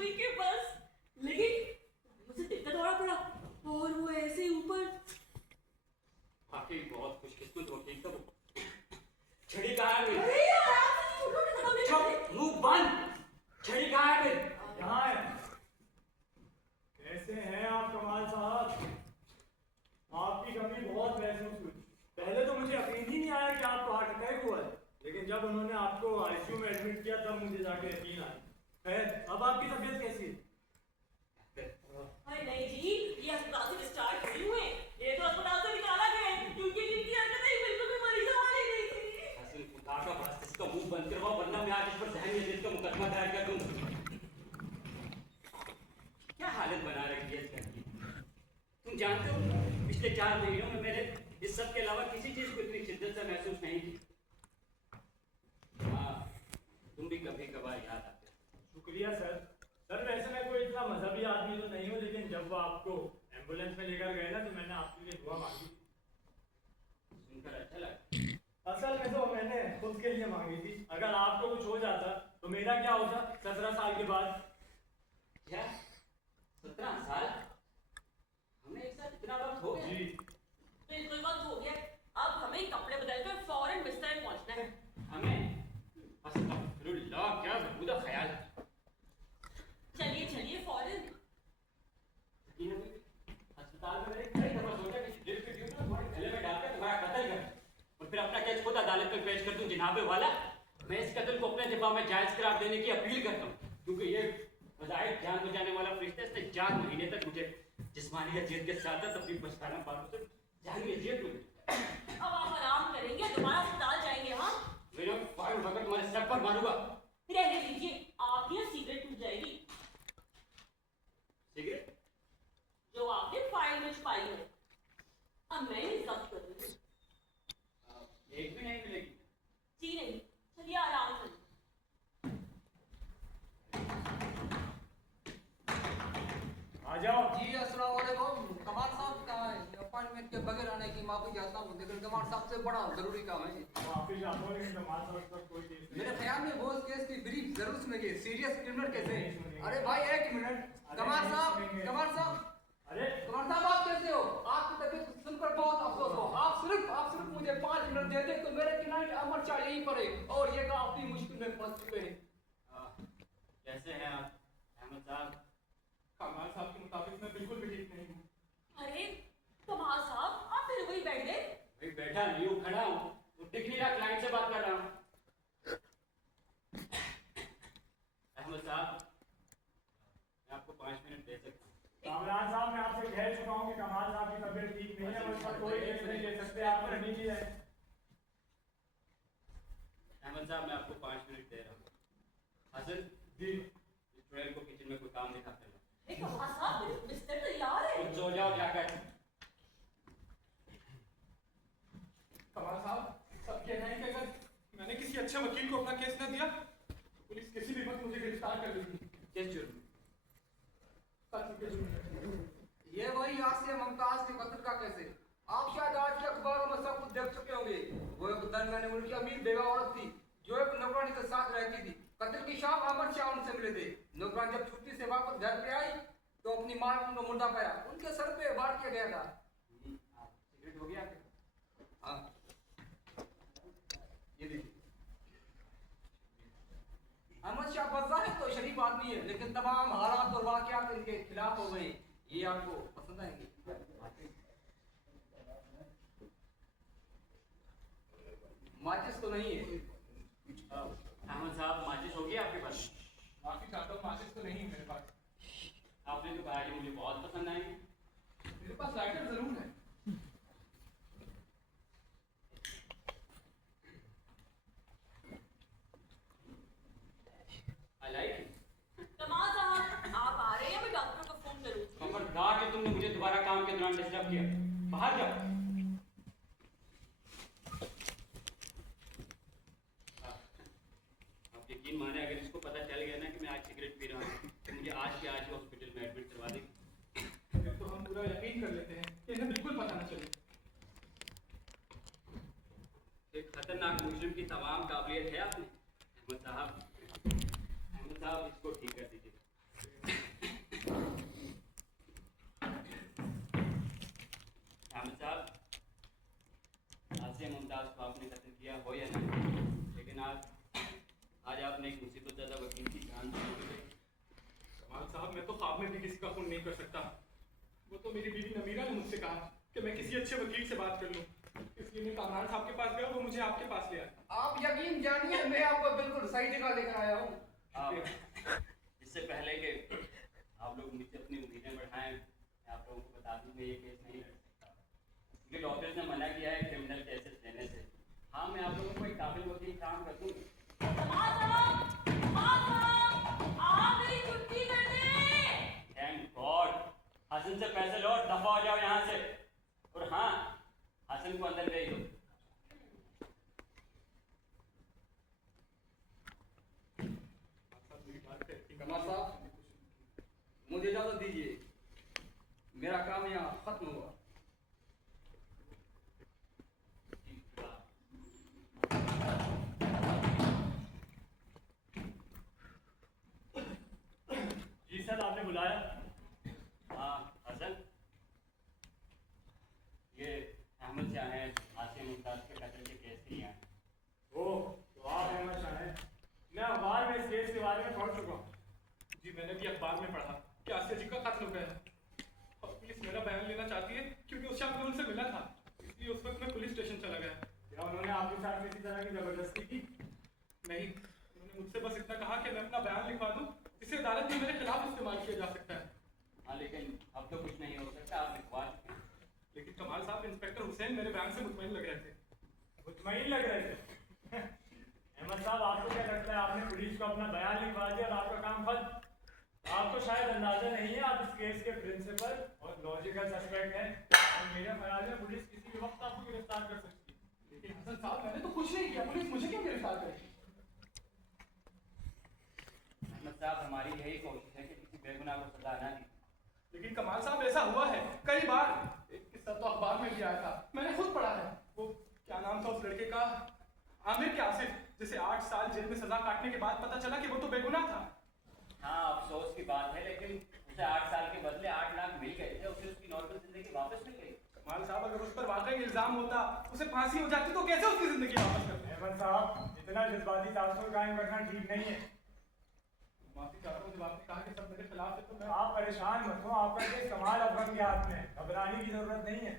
सुई के बस, लेकिन मुझे दिक्कत और पड़ा और वो ऐसे ऊपर। वाकई बहुत खुशकिस्मत हो ठीक तो छड़ी कहाँ है मेरी? अरे यार आप नहीं उठो ना तब चुप, मुंह बंद। छड़ी कहाँ है मेरी? कहाँ है? कैसे हैं आप कमाल साहब? आपकी कमी बहुत महसूस हुई। पहले तो मुझे यकीन ही नहीं आया कि आपको हार्ट अटैक हुआ है, लेकिन जब उन्होंने आपको आईसीयू में एडमिट किया तब मुझे जाके यकीन आया। खैर, अब आपकी तबीयत कैसी है? अरे नहीं जी, ये अस्पताल से डिस्चार्ज नहीं हुए, ये तो अस्पताल से निकाला गया है क्योंकि इनकी हरकतें बिल्कुल भी मरीजों वाली नहीं थी। हसन उठा का बस इसका मुंह बंद करवाओ वरना मैं आज इस पर जहनी अजीज का मुकदमा दायर कर दूंगा। क्या हालत बना रखी है इस घर की? तुम जानते हो पिछले 4 महीनों में मैंने इस सब के अलावा किसी चीज को इतनी शिद्दत से महसूस नहीं की। हाँ, तुम भी कभी कभार याद आते हो। शुक्रिया सर। सर वैसे मैं कोई इतना मजहबी आदमी तो नहीं हूँ, लेकिन जब वो आपको एम्बुलेंस में लेकर गए ना तो मैंने आपके लिए दुआ मांगी। सुनकर अच्छा लगा। असल में तो मैंने खुद के लिए मांगी थी। अगर आपको कुछ हो जाता तो मेरा क्या होता 17 साल के बाद? क्या 17 साल? हमें एक साथ इतना वक्त हो गया? जी बिल्कुल वक्त हो गया, अब हमें कपड़े बदलकर फौरन बिस्तर में पहुंचना है। हमें अस्तगफिरुल्लाह, क्या बेहुदा ख्याल। चलिए चलिए फौरन। यकीन है अस्पताल में मैंने कई दफा सोचा कि ड्रिप के ट्यूब तुम्हारे गले में डालकर तुम्हारा कत्ल कर और फिर अपना केस खुद अदालत में पेश कर दूं। जनाबे वाला, मैं इस कत्ल को अपने दिफा में जायज करार देने की अपील करता हूँ क्योंकि ये बज़ाहिर जान बचाने वाला फरिश्ता इसने 4 महीने तक मुझे जिस्मानी अजियत के साथ साथ अपनी बचकाना पालों से जानी अजियत में। अब आप आराम करेंगे, दोबारा अस्पताल जाएंगे। हाँ मेरे फाइल वक्त तुम्हारे सर पर मारूंगा। रहने दीजिए, आपकी ना सिगरेट टूट जाएगी सिगरेट? जो आपने फाइल में छुपाई है। अब मैं ही जब्त कर दूंगी। एक भी नहीं मिलेगी। जी नहीं, चलिए आराम से। आ जाओ। जी अस्सलाम वालेकुम। कमाल साहब कहाँ है? अपॉइंटमेंट के बगैर आने की माफी चाहता हूँ, लेकिन कमाल साहब से बड़ा जरूरी काम है जी। वापिस आता हूँ, लेकिन कमाल साहब पर कोई केस नहीं। मेरे ख्याल में वो केस की ब्रीफ जरूर सुनेंगे। सीरियस क्रिमिनल केस है। अरे भाई एक मिनट। कमाल साहब, कमाल साहब, अरे कमाल साहब आप कैसे हो? आपकी तबीयत सुनकर बहुत अफसोस हो। आप सिर्फ मुझे 5 मिनट दे दे तो मेरे क्लाइंट अमर शाह यहीं पर है और ये काफी मुश्किल में फंस चुके हैं। कैसे हैं आप अहमद साहब? कमाल साहब के मुताबिक मैं बिल्कुल भी ठीक नहीं हूँ। अरे कमाल साहब, आप फिर वही बैठ गए? भाई बैठा नहीं हूँ, खड़ा हूँ। वो दिख नहीं रहा, क्लाइंट से बात कर रहा हूँ। अहमद साहब, मैं आपको 5 मिनट दे सकता हूँ। कामरान साहब, मैं आपसे कह चुका हूँ कि कमाल साहब की तबीयत ठीक नहीं है, मुझ पर कोई केस नहीं ले सकते। आप करनी की है। अहमद साहब, मैं आपको 5 मिनट दे रहा हूँ। हसन जी इस ट्रेन को किचन में कोई काम दिखा कर लो। कमाल साहब, मेरे बिस्तर तैयार है। तुम सो जाओ जाकर। कमाल साहब, सब कहना है कि अगर मैंने किसी अच्छे वकील को अपना केस न दिया तो पुलिस किसी भी वक्त मुझे गिरफ्तार कर लेगी। किस जुर्म में? कत्ल के जुर्म में। ये वही आसिया मुमताज के कत्ल का केस है। आप शायद आज के अखबारों में सब कुछ देख चुके होंगे। वो एक दरमियाने मुल्क की अमीर बेवा औरत थी जो एक नौकरानी के साथ रहती थी। कत्ल की शाम अमर शाह उनसे मिले थे। नौकरानी जब छुट्टी से वापस घर पे आई तो अपनी मां को मुर्दा पाया। उनके सर पे वार किया गया था। सिगरेट हो गया आपका? हाँ, ये देखिए। अहमद शाह बज़ाहिर तो शरीफ आदमी है, लेकिन तमाम हालात और वाकयात इनके खिलाफ हो गए। ये आपको पसंद आएंगे। माचिस तो नहीं है। अहमद साहब, माचिस हो गया आपके पास? माफी चाहता हूँ, माचिस तो नहीं है मेरे पास। आपने तो कहा कि मुझे बहुत पसंद आएंगे। मेरे पास लाइटर जरूर है। I like it। कमाल साहब, आप आ रहे हैं या मैं डॉक्टर को फोन करूं? खबरदार कि तुमने मुझे दोबारा काम के दौरान डिस्टर्ब किया। बाहर जाओ। आप यकीन माने अगर इसको पता चल गया ना कि मैं आज सिगरेट पी रहा हूँ तो मुझे आज के आज ही हॉस्पिटल में एडमिट करवा देगी। फिर तो हम पूरा यकीन कर लेते हैं कि इन्हें बिल्कुल पता न चले। एक खतरनाक मुजरिम की तमाम काबिलियत है आपने। अहमद साहब, इसको ठीक कर दीजिए। साहब मैं तो ख्वाब में भी किसी का खून नहीं कर सकता। वो तो मेरी बीवी नमीरा ने मुझसे कहा कि मैं किसी अच्छे वकील से बात कर लूं, इसलिए मैं कामरान साहब के पास गया, वो मुझे आपके पास ले आया। आप यकीन जानिए मैं आपको बिल्कुल सही जगह लेकर आया हूँ। इससे पहले कि आप लोग मुझसे अपनी उम्मीदें बढ़ाएं, मैं आप लोगों को बता दूं मैं ये केस नहीं लड़ सकता, क्योंकि डॉक्टर ने मना किया है क्रिमिनल केसेस लेने से। हाँ, मैं आप लोगों को एक काबिल वकील काम कर दूँ। आप मेरी छुट्टी कर दें। Thank God. हसन से पैसे लो और दफा हो जाओ यहाँ से। और हाँ, हसन को अंदर भेज दो। कमाल साहब मुझे इजाजत दीजिए, मेरा काम यहाँ खत्म हुआ। जी सर, आपने बुलाया? हाँ हसन, ये अहमद शाह हैं, आसिम मुमताज के कत्ल के केस के लिए आए। ओह, तो आप अहमद शाह हैं। मैं अखबार में इस केस के बारे में पढ़ चुका हूँ। जी मैंने भी अखबार में पढ़ा कि आसिया जी का कत्ल हो गया है और पुलिस मेरा बयान लेना चाहती है, क्योंकि उस शाम मैं उनसे मिला था, इसलिए उस वक्त मैं पुलिस स्टेशन चला गया। क्या उन्होंने आपके साथ किसी तरह की जबरदस्ती की? नहीं, उन्होंने मुझसे बस इतना कहा कि मैं अपना बयान लिखवा दूं, इसे अदालत में मेरे खिलाफ इस्तेमाल किया जा सकता है। हाँ, लेकिन अब तो कुछ नहीं हो सकता, आप लिखवा चुके हैं। लेकिन कमाल साहब, इंस्पेक्टर हुसैन मेरे बयान से मुतमईन लग रहे थे। मुतमईन लग रहे थे? अहमद साहब, आपको क्या लगता है आपने पुलिस को अपना बयान लिखवा दिया और आपका काम खत्म? आपको शायद अंदाजा नहीं है, आप इस केस के प्रिंसिपल और लॉजिकल सस्पेक्ट हैं और मेरे ख्याल में पुलिस किसी भी वक्त आपको गिरफ्तार कर सकती है। लेकिन हसन साहब, मैंने तो कुछ नहीं किया, पुलिस मुझे क्यों गिरफ्तार करेगी? अहमद साहब, हमारी यही कोशिश है कि किसी बेगुनाह को सजा ना दी। लेकिन कमाल साहब, ऐसा हुआ है कई बार। एक किस्सा तो अखबार में भी आया था, मैंने खुद पढ़ा है। वो क्या नाम था उस लड़के का, आमिर के आसिफ, जिसे 8 साल जेल में सजा काटने के बाद पता चला कि वो तो बेगुनाह था। हाँ, अफसोस की बात है, लेकिन उसे 8 साल के बदले 8 लाख मिल गए थे, उसे उसकी नॉर्मल जिंदगी वापस मिल गई। कमाल साहब, अगर उस पर वाकई इल्जाम होता, उसे फांसी हो जाती, तो कैसे उसकी जिंदगी वापस करते? अहमद साहब, इतना जज्बाती तासुर कायम करना ठीक नहीं है। माफी चाहता हूँ, जब आपने कहा कि सब मेरे खिलाफ है तो मैं आप परेशान मत हो, आपका केस कमाल अफगन के हाथ में है, घबराने की जरूरत नहीं है।